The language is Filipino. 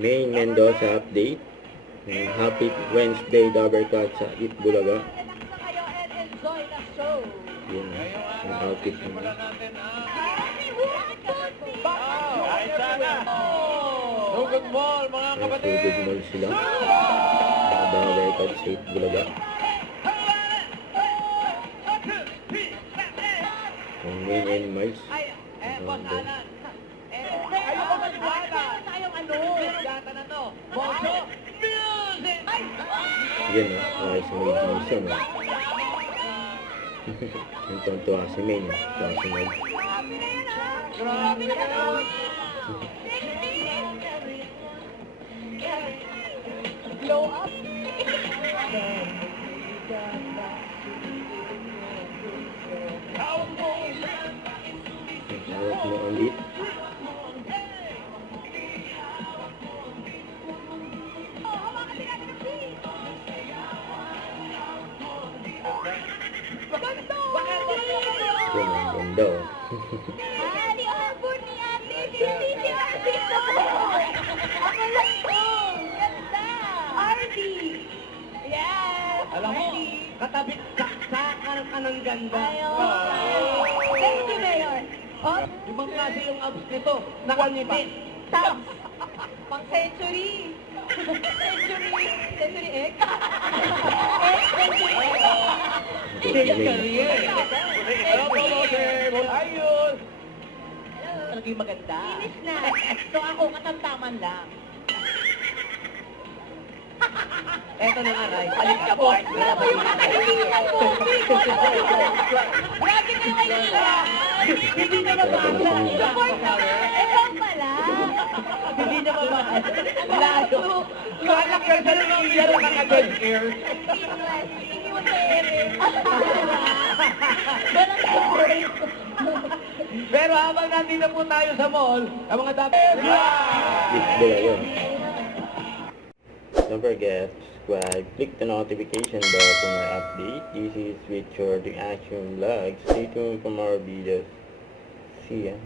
May Mendoza update. Happy Wednesday, Dabarkat sa Eat Bulaga. Yun, yung outfit nila. Sugod Mall, mga kapatid! Sugod Mall sila. Dabarkat sa Eat Bulaga. Ang main animals. Pasalan! Ayoko maniwala! Tayong ano? Yata na to! Boso! Music! Yan o, ay sa may mission o. Yung tontuwa si May niya. Tontuwa si May. Grabe kayo! Blow up! Hawak mo ulit. Yan ang ganda o. Ali Arbor ni Ate. Hindi si Ate ko. Ako lang to. Ganda. Arby. Yes. Alam mo, katabi, saksakan ka ng ganda. Thank you, Mayor. Oh, Ibang klase yung abs nito. Nakangiti. top. Pang century. Century X. Century X. Ayun! Naging maganda. Finish na. So ako, katamtaman lang. Eto na nga, Ray. Palit ka po. Grabe yung kakahilingan mo. Grabe ka ngayon. Hindi na mabasa. Support naman. Ikaw pala. Hindi na mabasa. Lalo. Kalak ka sa lang yan ang nakagod ear. Hindi mo sa ere. Pero habang nandito po tayo sa mall, ang mga dami... Eat Bulaga. Don't forget to subscribe, click the notification bell for my update. This is Richard the Action Vlog. Stay tuned for more videos. See ya.